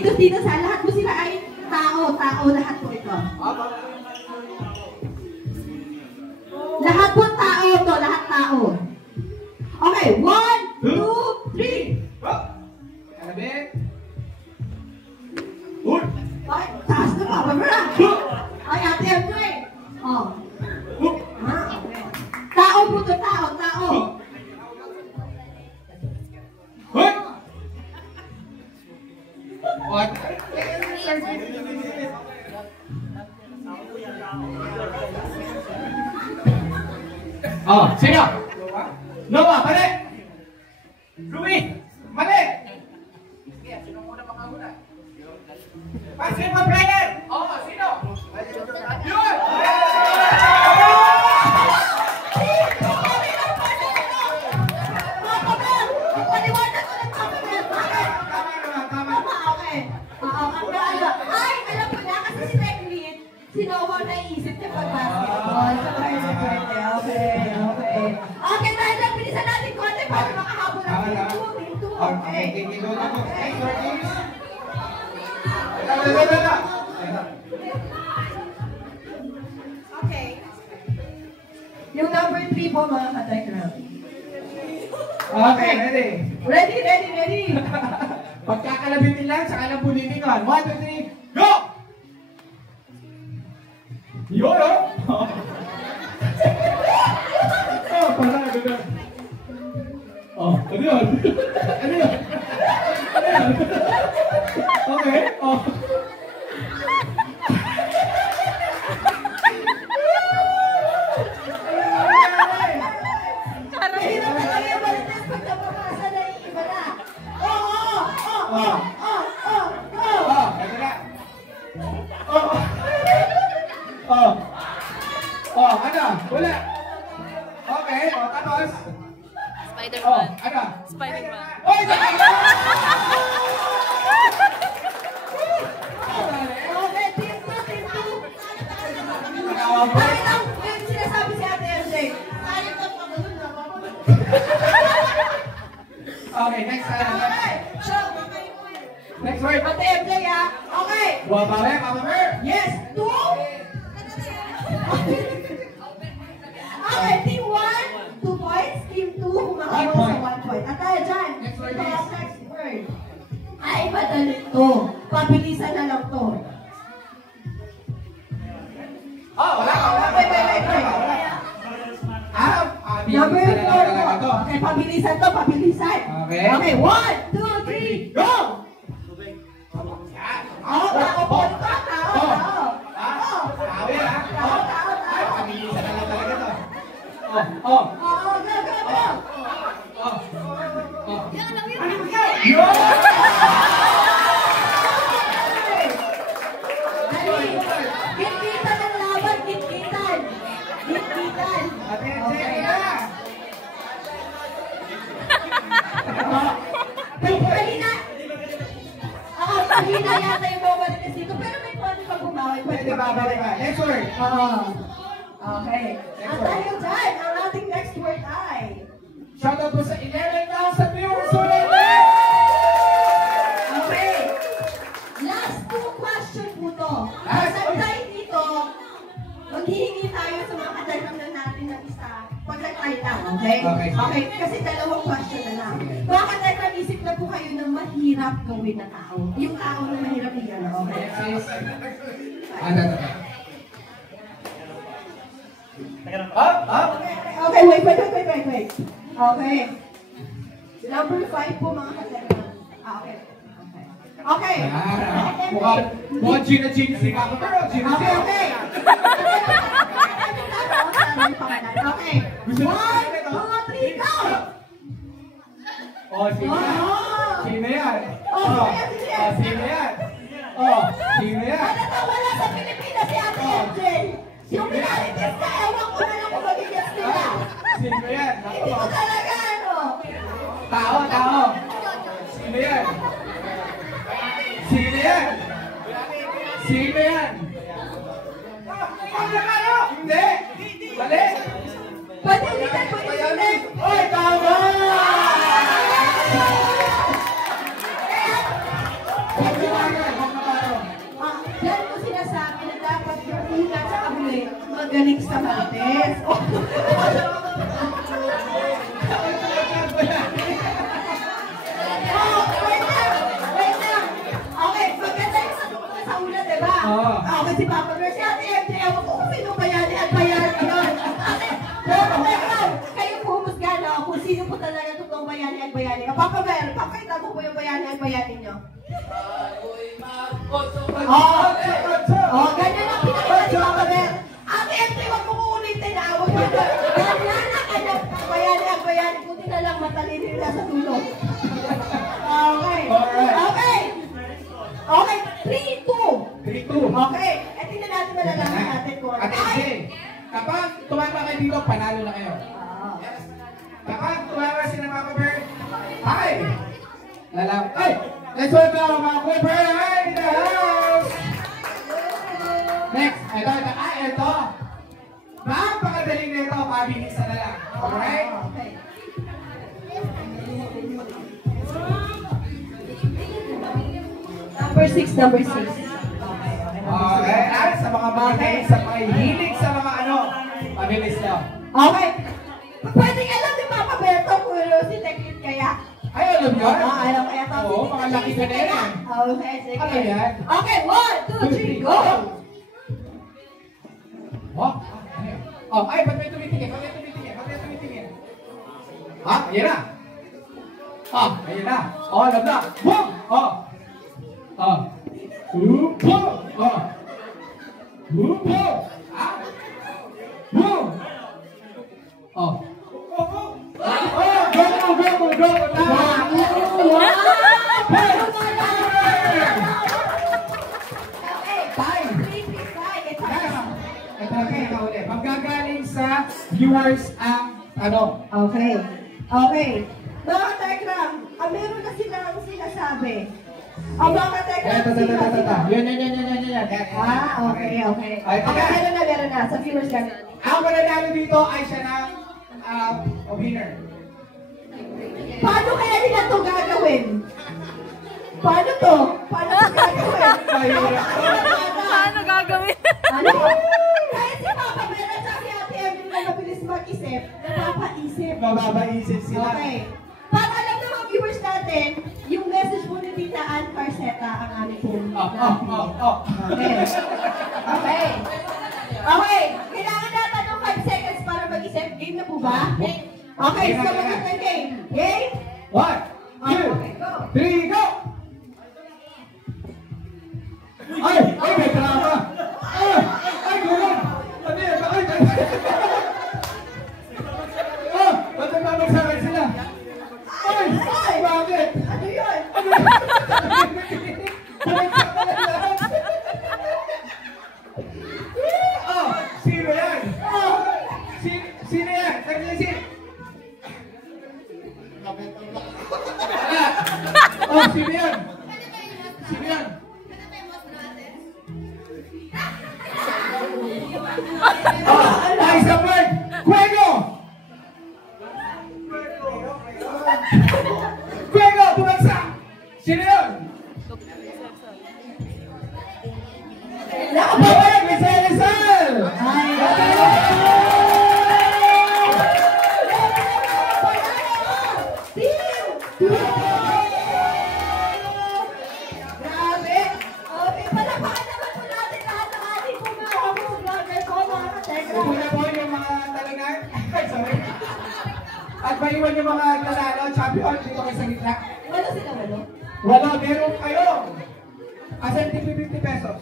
dito sa lahat po sila ay tao, lahat po ito. Lahat po tao to, lahat tao. Okay, 1, 2, 3. Alabit. Ay, taas na pa, Barbara. Ay, ate, ate. Oh. Okay. Tao po to, tao. What? Oh, sino? Noah, mali! Louis, mali! Sige, sino muna makahula? Basketball player! Oh, sino? Yun! Sinoho na iisip niya pag-basketball. Okay. Okay, dahil lang pinisan natin konti para makahabol ang team 2. Okay. Okay. Yung number 3 po mga ka-technical. Okay, ready? Ready. Pagkakalabitin lang, saka lang pulitingan. 1, 2, 3, go! Yun, oh! Oh, pala, ganda. Oh, ano yun? Ano yun? Okay, oh. Mahirap na lang yung balites pag napapasa na yung iba na. Ano? Wala. Okay, tapos. Spider-Man. Ano? Spider-Man. Oy! Okay, team 2. Bakit ang sinasabi si Ate MJ? Tayo ito pagulong na Okay, next. Next word. Ate MJ, ha? Okay. Papa. Yes, 2. Okay, team 1, 2 points. Team 2, kumakaroon sa 1 point. At tayo dyan, next word ito is? ang next word. Ay, madali to. Pabilisan na lang to. Oh, wala. Wait. Number 4 talaga to. po. Okay, pabilisan to, pabilisan. Okay. Okay, 1, 2, 3, go! Tao po ito, tao. Tao yan, ha? Tao. Pabilisan na lang talaga to. Go. Yun! Kitkitan ang laban, kitkitan. Ate, na! Mahina yata yung mga balikas dito, pero may pwede pag bumawi. Pwede babalik ka. Next word. Okay. At dahil dyan, ang ating next word ay... Shoutout po sa 11,000 viewers ulit! Okay. Last 2 question po to. Last, Sa tayo dito, maghihingi tayo sa mga kadarhamnan natin ng isa. Pag-try lang, okay? Okay. Kasi dalawang question na lang. Baka kadarhamnan, isip na po kayo ng mahirap gawin na tao. Yung tao na mahirap yung okay? Ano? Okay, wait. Okay. Number 5 po mga kadarhamnan. Okay. Mukhang Gina si Papa Pearl. Okay. Okay. 1, 2, 3, go! Oh, sino yan? Wala sa Pilipinas si Ate MJ. Yung pinalitis ka, ewan ko na lang kung magigets nila. Sino yan? Hindi ko talaga, ano. Tao. Sino yan? Hindi. Mali. Pwede ulitin. Oy, tama! Yan ko sinasabi na dapat yung una sa huli magaling sa Maltes. Wait lang. Okay, maganda yung sa una, diba? Okay, si Papa Bear, si Ate MJ, ako kung sino bayani at bayaran yun. Kayo po humusga na kung sino po talaga totoong bayani at bayani. Papa Bear, pakita mo po yung bayani at bayani nyo. Ganyan ang pinakita si Papa Bear. Ate MJ, wag mo uulitin na. Ganyan ang kanyang bayani at bayani. Buti na lang matalino nila sa dulo. Okay. Okay. Okay, 3-2. 3-2. Okay. Eh, tingnan natin malalaman natin kung Ate MJ, kapag tumama kayo dito, panalo na kayo. Kapag tumama si na Papa Bear, hi! Ay! Let's welcome mga Papa Bear in the house! Next, ito. Napakadaling nito, mabilisan na lang. Alright? Okay. Number 6, number 6. Okay, at sa mga bagay, sa mga hilig, sa mga mabilis nyo. Okay. Pwedeng alam ni Papa Berto kung si Teklit kaya. Ay, alam nyo? Alam kaya to. Oo, mga laki na yan. Okay, sige. Ano yan? Okay, 1, 2, 3, go! Ay, ba't may tumitingin? Ayan na. Ayan na. Alam na. Boom! Lupo! Lupo! Boom! Go! Magagaling sa viewers ang Okay. Okay. Mga Tekram, meron na silang sinasabi. Mga Tekram, Yan. okay. Meron na. Sa viewers lang. Ang mananalo dito ay siya ng winner. Paano kaya nila ito gagawin? Paano to? Paano gagawin? Paano gagawin? Ano? Kahit si Papa Bear at si Ate Emily na mabilis mag-isip, Mababaisip sila. Okay. Para alam ng mga viewers natin, yung message mo ni Tita Ann Carceta ang aming phone. Okay. Okay. Kailangan natin ng 5 seconds para mag-isip. Game na po ba? Okay, so magandang game. Game? 1, 2, 3, go! Ay, may drama! Ay, gulong! Ano yan? Ba't nagmamagsakan sila? Ay! Bakit? Ano yun? Sino yan? Sino yan? Naglisip! Sino yan? Sino yan? Ay, sa word! Cuego! Cuego, tumagsak! Sino yun? Nakapawag! Rizal! Grabe! Okay, palapakan naman po natin lahat ng ating vlogger ko, mga Tekram. Ito na po yung mga talagang... Ay, sorry. At maiwan yung mga nanalo, champion, dito kayo sa gitna. Wala sila, wala? Wala, meron kayo. Asan 50 pesos?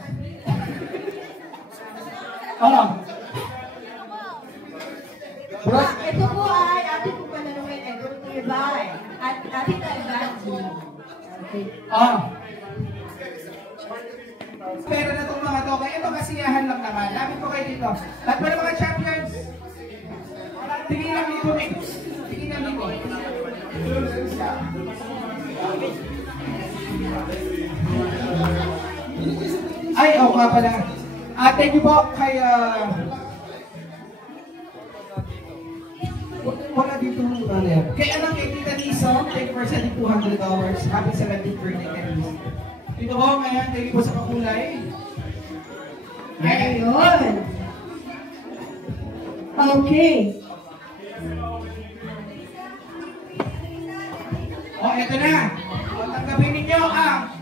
Ito po ay ating po pananungin ay Guru Turbay at ating Talbanji. Okay. Pero na itong mga to, kaya ito kasiyahan lang naman. Lapit ko kayo dito. At para mga champions, tingin lang dito eh. Tingin lang dito. Ay, oo nga pala. Thank you po kay... wala dito ano yan. Kay anak kay Tita Lisa, thank you for sending $200. Happy 17th birthday, Tita Lisa. Tito Hong, ayan, thank you po sa pakulay. Ayun. Okay. Oh, eto na. O, tanggapin ninyo ang...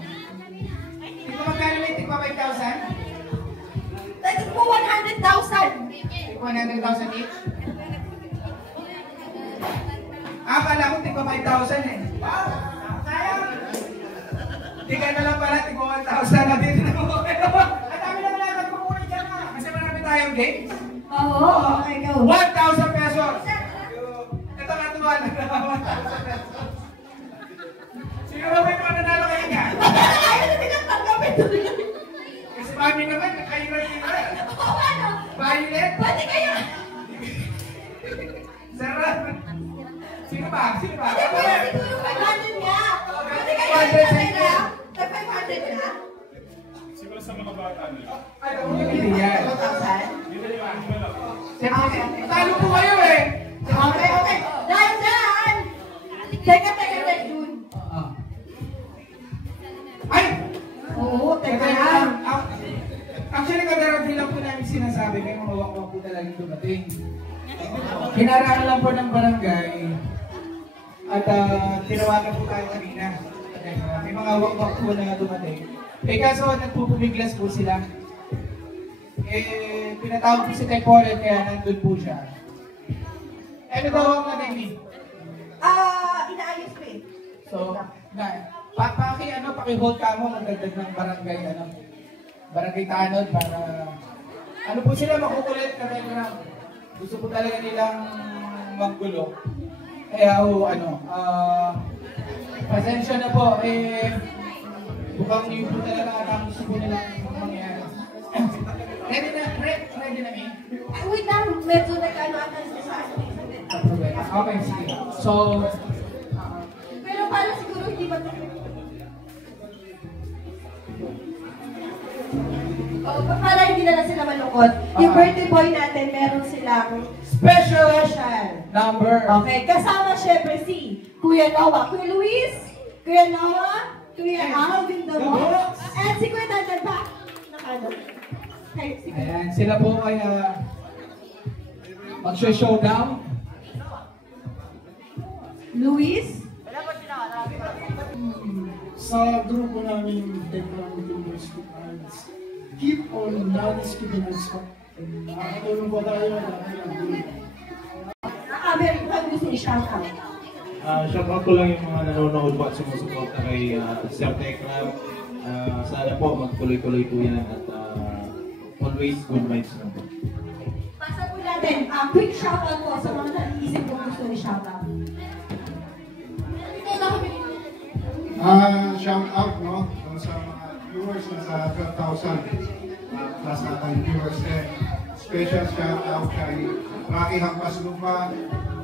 Ito magkano na ito? 5,000? That's po 100,000. 100,000 each? Akala ko tigpa 5,000 eh. Wow! Kaya! Tigay na lang pala, tigpa 1,000 na dito na mo. At dami naman natin kukunin dyan ha. Kasi marami tayong games. Oo, okay, go. 1,000 pesos! Ito nga tuwa na 1,000 pesos. Sino ba may mga nanalo kayo niya? Ayaw na pinagtanggapin. Kasi mami naman, nakahirap-hirap. Oo, ano? Violet? Pwede kayo. Sarap! Sino ba? Sino ba? Pwede po siguro 500 nga. Pwede kayo. 500 na. 500 na. Siguro sa mga bata nila. Ano, hindi yan. 2,000. Siyempre, talo po kayo eh! Okay, okay. Dahil dyan. Teka, June. Ay! Oo, teka Teka lang. lang. Actually, kadarang lang po namin sinasabi kayo mga wak-wak po talagang dumating. Hinaraan lang po ng barangay at tinawagan po tayo kanina. May mga wak-wak po na dumating. Eh kaso nagpupumiglas po sila. Eh, pinatawag po si Teporen kaya nandun po siya. Ano daw ang lagay ni? Inaayos ko eh. So, paki-hold ka mo magdagdag ng barangay, barangay tanod para, ano po sila makukulit kasi gusto po talaga nilang maggulo. Kaya pasensya na po, mukhang yun po talaga ang gusto po nilang mangyari. Ready na mi? Wait lang, medyo nag-ano-atan sa akin. Okay, sige. So, Pero para siguro hindi ba para hindi na lang sila malungkot. Yung birthday boy natin, meron silang special number. Okay, kasama syempre si Kuya Noah, Kuya Luis, Kuya Noah, Kuya Alvin Damo, and si Kuya Dandan ba? Nakano? Ayan, sila po ay mag-showdown. Luis? Sa grupo namin, Technology University Arts, keep on non-skipping and stop. Nakakatulong po tayo na Meron ka gusto i-shout out. Shoutout ko lang yung mga nanonood po at sumusupport na kay Sir Tekram. Sana po magtuloy-tuloy po yan at always good vibes lang po. Pasa po natin, quick shout out po sa mga naiisip kong gusto i-shout out. shout out sa mga viewers na sa 12,000 plus natin viewers din. Special shout out kay Rocky Hampas Lupa,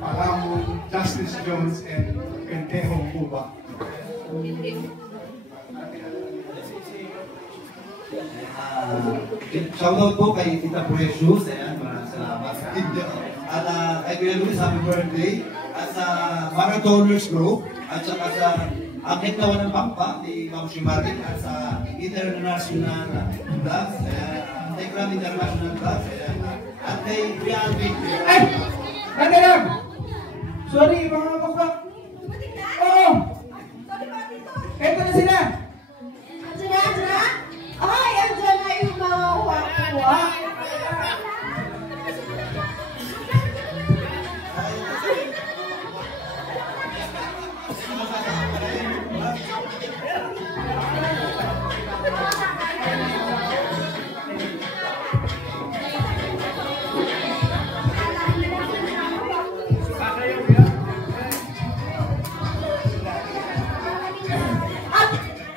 Palamon, Justice Jones, and Pentehong Cuba. Shoutout po kay Tita Precious, maraming salamat. At kay Kuya Luis, happy birthday. At sa Marathoners Group, at saka sa Akit Kawan ng Pampa, ni Ma'am Shimarin, at sa International Vlogs, Tekram International Vlogs, at kay Kuya Alvin. Ay! Kanda lang! Sorry, mga kapag... Oo! Eto na sila! Andiyan na? Ay, andiyan na yung mga huwa-huwa.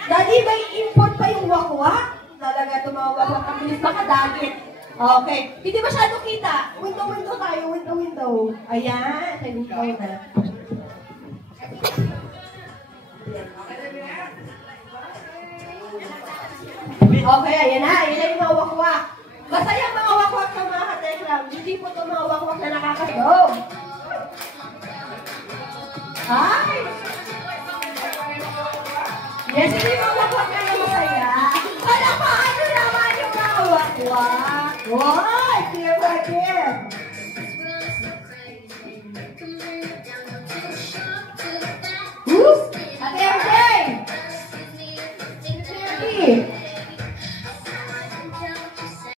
Daddy, may import pa yung wakwa? Talaga tumawag ang bilis makadagit. Okay. Hindi masyado kita. Window tayo. Window. Ayan. May window na. Okay, ayan na. Ayan na yung mga wakwak. Basta yung mga wakwak sa mga katekram. Hindi po itong mga wakwak na nakakago. Ay! Yes, hindi mga wakwak na masaya. Wow! Clear right here. Ate RJ!